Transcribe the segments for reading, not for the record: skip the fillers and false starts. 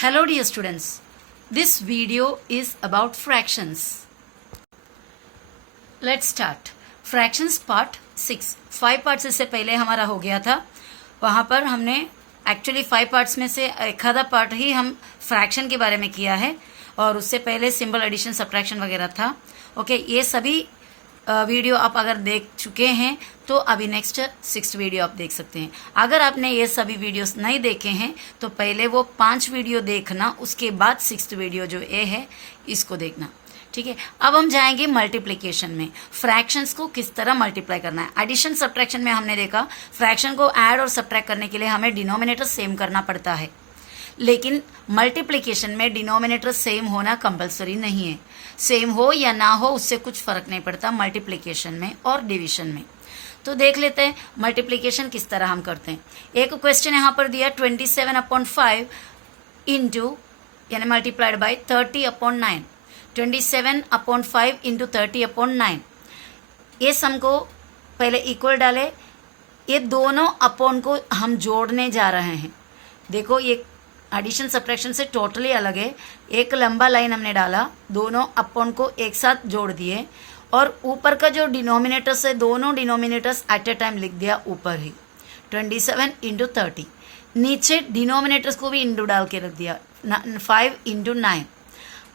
Hello dear students, this video is about fractions. Let's start. Fractions part 6. 5 parts इससे पहले हमारा हो गया था. वहाँ पर हमने एक्चुअली 5 पार्ट्स में से एक आधा पार्ट ही हम फ्रैक्शन के बारे में किया है और उससे पहले सिंबल एडिशन सब्ट्रैक्शन वगैरह था. ओके, ये सभी वीडियो आप अगर देख चुके हैं तो अभी नेक्स्ट 6th वीडियो आप देख सकते हैं. अगर आपने ये सभी वीडियोस नहीं देखे हैं तो पहले वो 5 वीडियो देखना, उसके बाद 6th वीडियो जो ये है इसको देखना. ठीक है, अब हम जाएंगे मल्टीप्लिकेशन में. फ्रैक्शंस को किस तरह मल्टीप्लाई करना है. एडिशन सब्ट्रैक्शन में हमने देखा फ्रैक्शन को ऐड और सब्ट्रैक्ट करने के लिए हमें डिनोमिनेटर सेम करना पड़ता है, लेकिन मल्टीप्लिकेशन में डिनोमिनेटर सेम होना कंपलसरी नहीं है. सेम हो या ना हो उससे कुछ फर्क नहीं पड़ता मल्टीप्लिकेशन में और डिवीजन में. तो देख लेते हैं मल्टीप्लिकेशन किस तरह हम करते हैं. एक क्वेश्चन यहाँ पर दिया 27/5 इंटू यानी मल्टीप्लाइड बाय 30/9. 27/5 इंटू 30/9. ये सम को पहले इक्वल डाले, ये दोनों अपॉन को हम जोड़ने जा रहे हैं. देखो ये एडिशन सब्ट्रैक्शन से टोटली अलग है. एक लंबा लाइन हमने डाला, दोनों अपॉन को एक साथ जोड़ दिए और ऊपर का जो डिनोमिनेटर्स है दोनों डिनोमिनेटर्स एट ए टाइम लिख दिया ऊपर ही. 27 इंटू 30. नीचे डिनोमिनेटर्स को भी इंटू डाल के रख दिया 5 इंटू 9.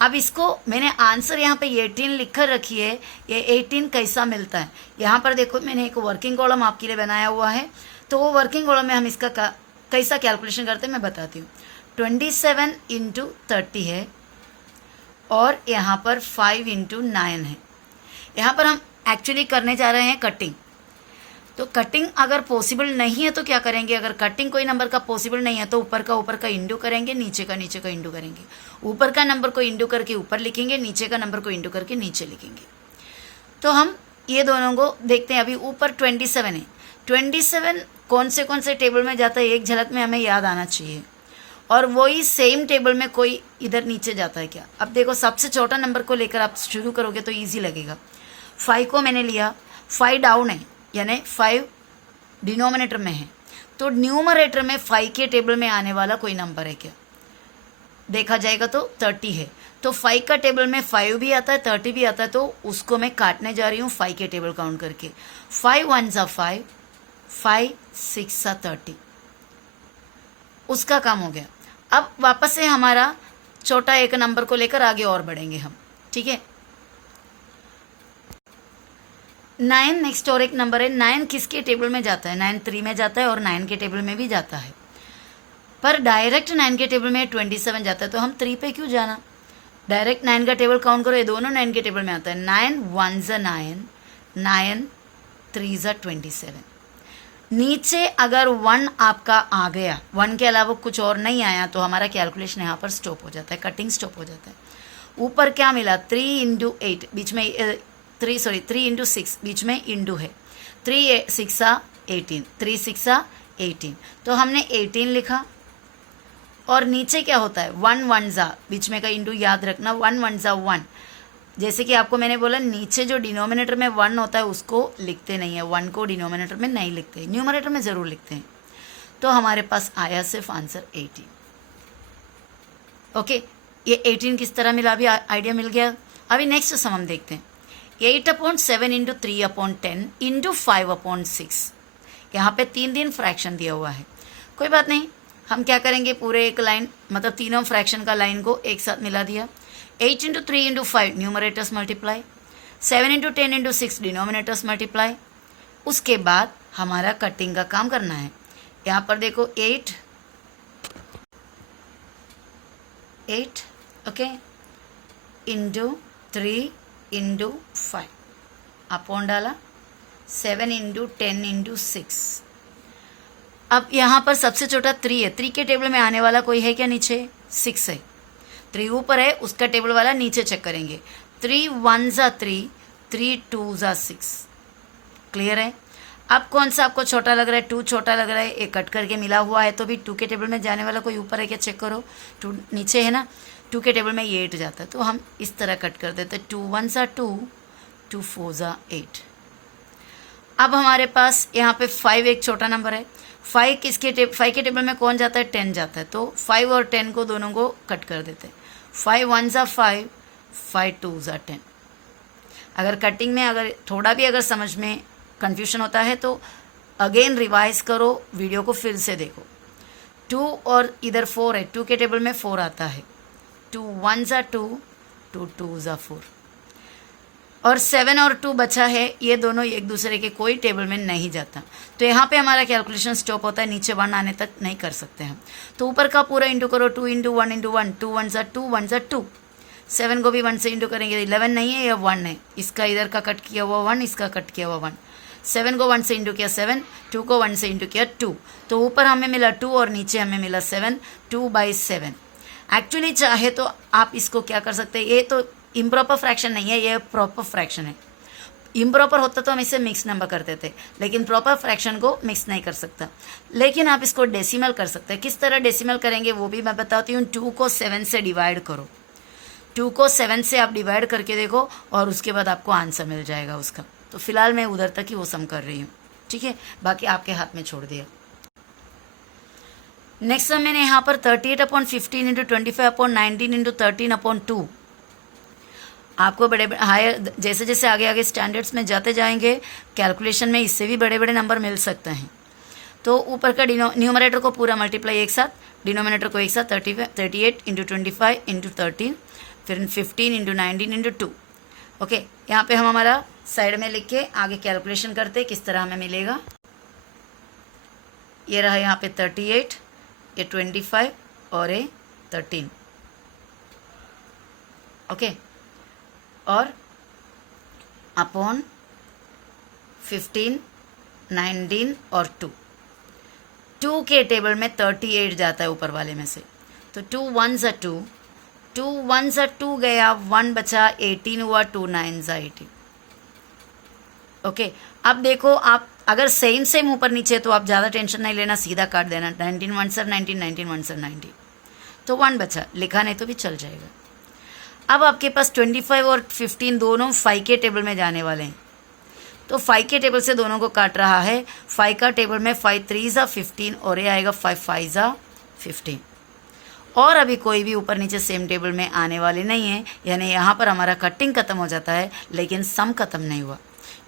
अब इसको मैंने आंसर यहाँ पे 18 लिख कर रखी है. ये 18 कैसा मिलता है यहाँ पर देखो, मैंने एक वर्किंग कॉलम आपके लिए बनाया हुआ है. तो वो वर्किंग कॉलम में हम इसका कैसा कैलकुलेशन करते हैं मैं बताती हूँ. 27 इंटू 30 है और यहाँ पर 5 इंटू 9 है. यहाँ पर हम एक्चुअली करने जा रहे हैं कटिंग. तो कटिंग अगर पॉसिबल नहीं है तो क्या करेंगे, अगर कटिंग कोई नंबर का पॉसिबल नहीं है तो ऊपर का इंटू करेंगे, नीचे का इंटू करेंगे. ऊपर का नंबर को इंटू करके ऊपर लिखेंगे, नीचे का नंबर को इंटू करके नीचे लिखेंगे. तो हम ये दोनों को देखते हैं. अभी ऊपर 27 है. 27 कौन से टेबल में जाता है एक झलक में हमें याद आना चाहिए, और वही सेम टेबल में कोई इधर नीचे जाता है क्या. अब देखो सबसे छोटा नंबर को लेकर आप शुरू करोगे तो इजी लगेगा. 5 को मैंने लिया, 5 डाउन है यानी 5 डिनोमिनेटर में है. तो न्यूमरेटर में 5 के टेबल में आने वाला कोई नंबर है क्या, देखा जाएगा तो 30 है. तो 5 का टेबल में 5 भी आता है 30 भी आता है, तो उसको मैं काटने जा रही हूँ 5 के टेबल काउंट करके. 5 1 सा 5, 5 6 सा 30. उसका काम हो गया. अब वापस से हमारा छोटा एक नंबर को लेकर आगे और बढ़ेंगे हम. ठीक है, 9 नेक्स्ट और एक नंबर है. 9 किसके टेबल में जाता है, 9 3 में जाता है और 9 के टेबल में भी जाता है. पर डायरेक्ट 9 के टेबल में 27 जाता है, तो हम 3 पे क्यों जाना. डायरेक्ट 9 का टेबल काउंट करो, ये दोनों 9 के टेबल में आता है. 9 1 ज़ा 9, 9 3 ज़ा 27. नीचे अगर 1 आपका आ गया, 1 के अलावा कुछ और नहीं आया, तो हमारा कैलकुलेशन यहाँ पर स्टॉप हो जाता है, कटिंग स्टॉप हो जाता है. ऊपर क्या मिला 3 इंटू 8, बीच में 3 इंटू 6 बीच में इंटू है. 3 6 18, 3 6 18. तो हमने 18 लिखा और नीचे क्या होता है 1 1 ज़ा, बीच में का इंटू याद रखना. 1 1 ज़ा 1. जैसे कि आपको मैंने बोला नीचे जो डिनोमिनेटर में 1 होता है उसको लिखते नहीं है, 1 को डिनोमिनेटर में नहीं लिखते, न्यूमरेटर में ज़रूर लिखते हैं. तो हमारे पास आया सिर्फ आंसर 18. ओके, ये 18 किस तरह मिला अभी आइडिया मिल गया. अभी नेक्स्ट सम हम देखते हैं. 8/7 इंटू 3/10 इंटू 5/6. यहाँ पे 3 फ्रैक्शन दिया हुआ है. कोई बात नहीं, हम क्या करेंगे पूरे एक लाइन मतलब तीनों फ्रैक्शन का लाइन को एक साथ मिला दिया. 8 into 3 into 5 numerators multiply, 7 into 10 into 6 denominators multiply. उसके बाद हमारा कटिंग का काम करना है. यहाँ पर देखो 8 ओके इंटू 3 इंटू 5 अपॉन डाला, 7 इंटू 10 इंटू 6. अब यहाँ पर सबसे छोटा 3 है. 3 के टेबल में आने वाला कोई है क्या नीचे, 6 है. 3 ऊपर है, उसका टेबल वाला नीचे चेक करेंगे. 3 1 ज़ा 3, 3 2 ज़ा 6. क्लियर है. अब कौन सा आपको छोटा लग रहा है, 2 छोटा लग रहा है. एक कट करके मिला हुआ है तो भी 2 के टेबल में जाने वाला कोई ऊपर है क्या चेक करो. 2 नीचे है ना, 2 के टेबल में ये 8 जाता है, तो हम इस तरह कट कर देते. 2 1 ज़ा 2, 2 4 ज़ा 8. अब हमारे पास यहाँ पे 5 एक छोटा नंबर है। 5 के टेबल में कौन जाता है? 10 जाता है। तो 5 और 10 को दोनों को कट कर देते हैं। 5 1 ज़ा 5, 5 2 ज़ा 10। अगर कटिंग में अगर थोड़ा भी अगर समझ में कंफ्यूजन होता है तो अगेन रिवाइज करो, वीडियो को फिर से देखो। 2 और इधर 4 है, 2 के टेबल में 4 आता है। 2 1 ज़ा 2, 2 2 ज़ा 4। और 7 और 2 बचा है, ये दोनों एक दूसरे के कोई टेबल में नहीं जाता। तो यहाँ पे हमारा कैलकुलेशन स्टॉप होता है, नीचे 1 आने तक नहीं कर सकते हम। तो ऊपर का पूरा इंटू करो, 2 इंटू 1 इंटू 1, 2 1 ज़ा 2, 1 ज़ा 2। 7 को भी 1 से इंटू करेंगे, 11 नहीं है, यह 1 है। इसका इधर का कट किया हुआ 1, इसका कट किया हुआ 1। 7 को 1 से इंटू किया 7, 2 को 1 से इंटू किया 2। तो ऊपर हमें मिला 2 और नीचे हमें मिला 7, 2/7। एक्चुअली चाहे तो आप इसको क्या कर सकते हैं, ये तो इम्प्रॉपर फ्रैक्शन नहीं है, ये प्रॉपर फ्रैक्शन है। इम्प्रॉपर होता तो हम इसे मिक्स नंबर करते थे, लेकिन प्रॉपर फ्रैक्शन को मिक्स नहीं कर सकता। लेकिन आप इसको डेसिमल कर सकते हैं। किस तरह डेसिमल करेंगे वो भी मैं बताती हूँ। 2 को 7 से डिवाइड करो, 2 को 7 से आप डिवाइड करके देखो और उसके बाद आपको आंसर मिल जाएगा उसका। तो फिलहाल मैं उधर तक ही वो सम कर रही हूँ, ठीक है, बाकी आपके हाथ में छोड़ दिया। नेक्स्ट मैंने यहाँ पर 38/15 इंटू 25/19 इंटू 13/2। आपको बड़े हायर जैसे जैसे आगे आगे स्टैंडर्ड्स में जाते जाएंगे कैलकुलेशन में इससे भी बड़े बड़े नंबर मिल सकते हैं। तो ऊपर का न्यूमरेटर को पूरा मल्टीप्लाई एक साथ, डिनोमिनेटर को एक साथ 38 इंटू 25 इंटू 13, फिर 15 इंटू 19 इंटू 2। ओके, यहाँ पे हम हमारा साइड में लिख के आगे कैलकुलेशन करते किस तरह हमें मिलेगा। ये रहा यहाँ पे 38, ये 25 और ये 13। ओके, और अपॉन 15, 19 और 2 के टेबल में 38 जाता है ऊपर वाले में से। तो 2 1 ज़ा 2, 2 1 ज़ा 2 गया, 1 बचा, 18 हुआ, 2 9 ज़ा 18। ओके, अब देखो आप अगर सेम सेम ऊपर नीचे तो आप ज़्यादा टेंशन नहीं लेना, सीधा काट देना। 19 1 सर 19, 19 1 सर 19, तो 1 बचा, लिखा नहीं तो भी चल जाएगा। अब आपके पास 25 और 15 दोनों 5 के टेबल में जाने वाले हैं। तो 5 के टेबल से दोनों को काट रहा है। 5 का टेबल में 5 3 ज़ा 15 और ये आएगा 5 5 ज़ा 15। और अभी कोई भी ऊपर नीचे सेम टेबल में आने वाले नहीं है, यानी यहाँ पर हमारा कटिंग खत्म हो जाता है, लेकिन सम खत्म नहीं हुआ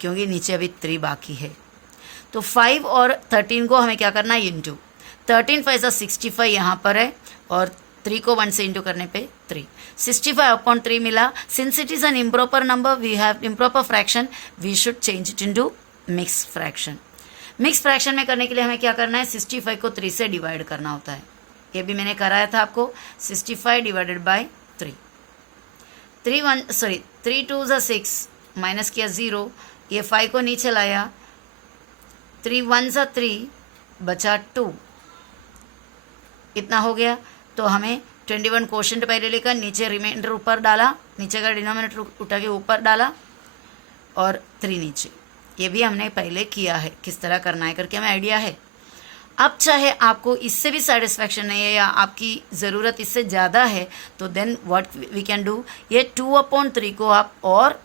क्योंकि नीचे अभी 3 बाकी है। तो 5 और 13 को हमें क्या करना है, इंटू 13 5 ज़ा 65 यहाँ पर है, और 3 को 1 से इंटू करने पे 3, 65/3 मिला। Since it is an improper number, we have improper fraction, we should change it into mix fraction. Mix fraction में करने के लिए हमें क्या करना है, 65 को 3 से डिवाइड करना होता है। ये भी मैंने कराया था आपको। 65 डिवाइडेड बाय 3, 3 2 ज़ा 6, माइनस किया 0, ये 5 को नीचे लाया, 3 1 ज़ा 3, बचा 2, इतना हो गया। तो हमें 21 क्वोशंट पहले लेकर नीचे रिमाइंडर ऊपर डाला, नीचे का डिनोमिनेटर उठा के ऊपर डाला और 3 नीचे। ये भी हमने पहले किया है, किस तरह करना है करके हमें आइडिया है। अब चाहे आपको इससे भी सेटिस्फैक्शन नहीं है या आपकी ज़रूरत इससे ज़्यादा है, तो then what we can do, ये 2/3 को आप और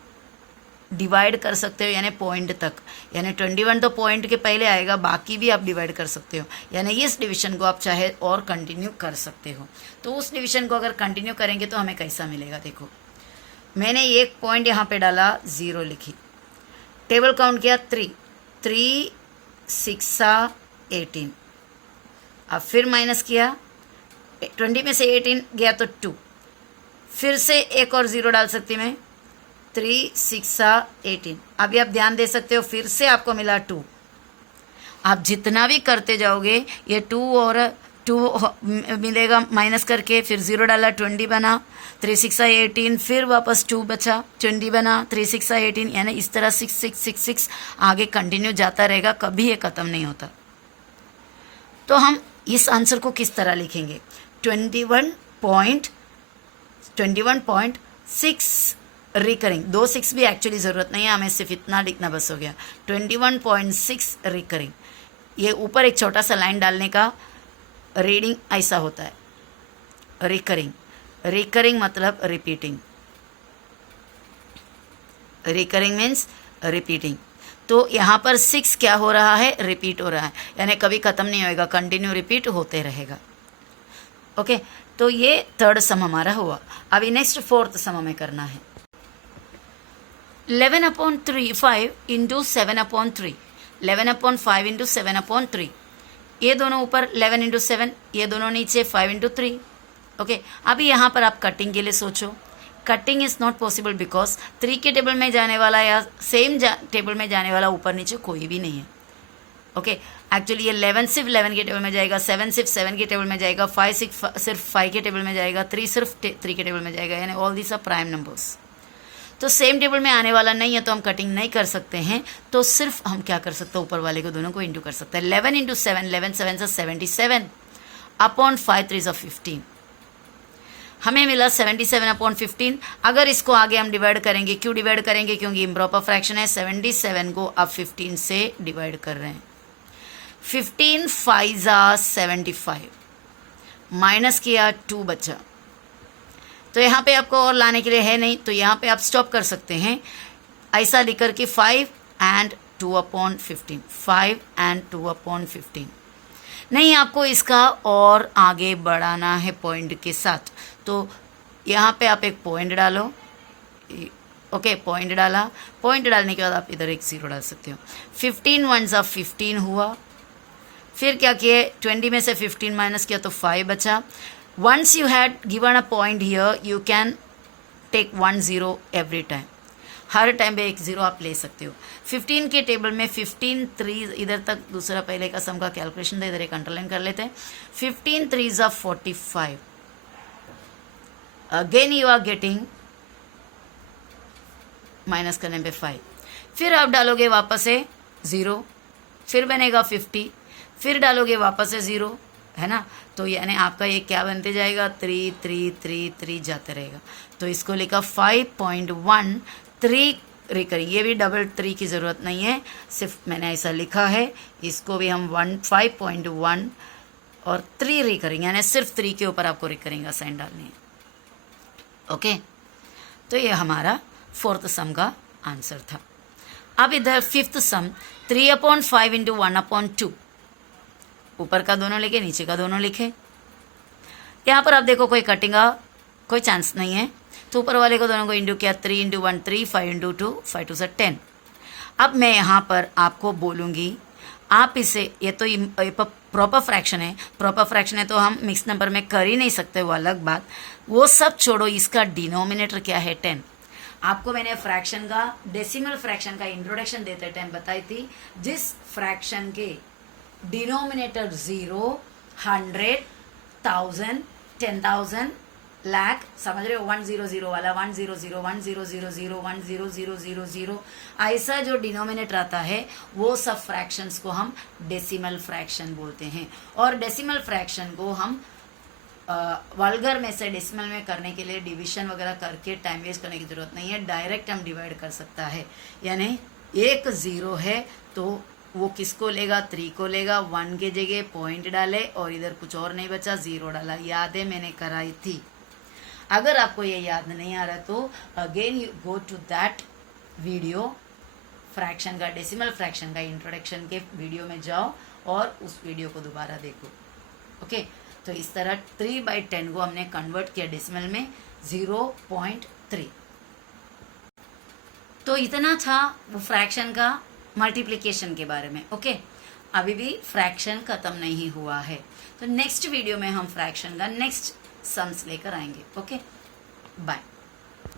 डिवाइड कर सकते हो, यानी पॉइंट तक। यानी 21 तो पॉइंट के पहले आएगा, बाकी भी आप डिवाइड कर सकते हो। यानी इस डिवीजन को आप चाहे और कंटिन्यू कर सकते हो। तो उस डिवीजन को अगर कंटिन्यू करेंगे तो हमें कैसा मिलेगा, देखो मैंने एक पॉइंट यहाँ पे डाला, 0 लिखी, टेबल काउंट किया 3 6 ज़ा 18, अब फिर माइनस किया, 20 में से 18 गया तो 2, फिर से एक और 0 डाल सकती मैं, 3 6 ज़ा 18। अभी आप ध्यान दे सकते हो, फिर से आपको मिला 2। आप जितना भी करते जाओगे ये 2 और 2 मिलेगा माइनस करके, फिर 0 डाला, 20 बना, 3 6 ज़ा 18, फिर वापस 2 बचा, 20 बना, 3 6 ज़ा 18, यानी इस तरह 6 6 6 6 आगे कंटिन्यू जाता रहेगा, कभी ये ख़त्म नहीं होता। तो हम इस आंसर को किस तरह लिखेंगे, 21.6 रिकरिंग, 2 6 भी एक्चुअली ज़रूरत नहीं है, हमें सिर्फ इतना लिखना बस हो गया, 21.6 रिकरिंग। ये ऊपर एक छोटा सा लाइन डालने का रीडिंग ऐसा होता है, रिकरिंग। रिकरिंग मतलब रिपीटिंग, रिकरिंग मीन्स रिपीटिंग। तो यहाँ पर 6 क्या हो रहा है, रिपीट हो रहा है, यानी कभी ख़त्म नहीं होएगा, कंटिन्यू रिपीट होते रहेगा। ओके, तो ये थर्ड सम हमारा हुआ। अभी नेक्स्ट फोर्थ सम हमें करना है। 11/3 5 इंटू 7/3, 11/5 इंटू 7/3, ये दोनों ऊपर 11 इंटू 7, ये दोनों नीचे 5 इंटू 3। ओके, अभी यहाँ पर आप कटिंग के लिए सोचो। Cutting is not possible because 3 के टेबल में जाने वाला या सेम टेबल में जाने वाला ऊपर नीचे कोई भी नहीं है। ओके, एक्चुअली ये 11 सिर्फ 11 के टेबल में जाएगा, 7 सिर्फ 7 के टेबल में जाएगा, 5 सिर्फ 5 के टेबल में जाएगा, 3 सिर्फ 3 के टेबल में जाएगा, यानी all this are prime numbers. तो सेम टेबल में आने वाला नहीं है तो हम कटिंग नहीं कर सकते हैं, तो सिर्फ हम क्या कर सकते हैं, ऊपर वाले को दोनों को इंटू कर सकते हैं। 11 इंटू 7, 11 7 से 77 अपॉन 5 3 15, हमें मिला 77/15। अगर इसको आगे हम डिवाइड करेंगे, क्यों डिवाइड करेंगे, क्योंकि इम्प्रॉपर फ्रैक्शन है। 77 को आप 15 से डिवाइड कर रहे हैं। 15 5 75, माइनस किया 2 बचा, तो यहाँ पे आपको और लाने के लिए है नहीं, तो यहाँ पे आप स्टॉप कर सकते हैं ऐसा लिख कर कि 5 and 2/15, 5 and 2/15। नहीं, आपको इसका और आगे बढ़ाना है पॉइंट के साथ, तो यहाँ पे आप एक पॉइंट डालो। ओके, पॉइंट डाला, पॉइंट डालने के बाद आप इधर एक 0 डाल सकते हो। 15 1 15 हुआ, फिर क्या किए, 20 में से 15 माइनस किया तो 5 बचा। Once you had given a point here, you can take 1 0 every time, her time पे एक 0 आप ले सकते हो। 15 के टेबल में 15 3 इधर तक दूसरा पहले का सम का कैलकुलेशन था, इधर एक अंडरलाइन कर लेते हैं। 15 3 45, again you are getting, minus करने पे 5, फिर आप डालोगे वापस से 0, फिर बनेगा 50, फिर डालोगे वापस से 0, है ना। तो यानी आपका ये क्या बनते जाएगा, 3 3 3 3 जाते रहेगा। तो इसको लिखा 5.13 रिकरिंग, ये भी डबल 3 की ज़रूरत नहीं है, सिर्फ मैंने ऐसा लिखा है। इसको भी हम 5.1 और 3 रिकरिंग, यानी सिर्फ 3 के ऊपर आपको रिकरिंग का साइन डालनी है। ओके, तो ये हमारा फोर्थ सम का आंसर था। अब इधर फिफ्थ सम 3/5 इंटू 1/2, ऊपर का दोनों लिखे, नीचे का दोनों लिखे। यहाँ पर आप देखो कोई कटिंग का कोई चांस नहीं है, तो ऊपर वाले को दोनों को इंटू किया, 3 इंटू 1 3, 5 इंटू 2 5 2 से 10। अब मैं यहाँ पर आपको बोलूँगी, आप इसे, ये तो प्रॉपर फ्रैक्शन है, प्रॉपर फ्रैक्शन है तो हम मिक्स नंबर में कर ही नहीं सकते, वो अलग बात, वो सब छोड़ो। इसका डिनोमिनेटर क्या है, 10। आपको मैंने फ्रैक्शन का, डेसिमल फ्रैक्शन का इंट्रोडक्शन देते टाइम बताई थी, जिस फ्रैक्शन के डिनोमिनेटर 0, 100, 1000, 10,000, लाख, समझ रहे हो, 100 वाला 100 1000 1000 ऐसा जो डिनोमिनेटर आता है, वो सब फ्रैक्शंस को हम डेसिमल फ्रैक्शन बोलते हैं। और डेसिमल फ्रैक्शन को हम वल्गर में से डेसिमल में करने के लिए डिवीजन वगैरह करके टाइम वेस्ट करने की जरूरत नहीं है, डायरेक्ट हम डिवाइड कर सकता है। यानी एक 0 है तो वो किसको लेगा, 3 को लेगा, 1 के जगह पॉइंट डाले और इधर कुछ और नहीं बचा, 0 डाला। याद है, मैंने कराई थी। अगर आपको ये याद नहीं आ रहा तो again you go to that video, fraction का, डेसिमल फ्रैक्शन का इंट्रोडक्शन के वीडियो में जाओ और उस वीडियो को दोबारा देखो। ओके, तो इस तरह 3/10 को हमने कन्वर्ट किया डेसिमल में 0.3। तो इतना था वो फ्रैक्शन का मल्टीप्लिकेशन के बारे में। ओके, अभी भी फ्रैक्शन खत्म नहीं हुआ है, तो नेक्स्ट वीडियो में हम फ्रैक्शन का नेक्स्ट सम्स लेकर आएंगे। Okay, bye.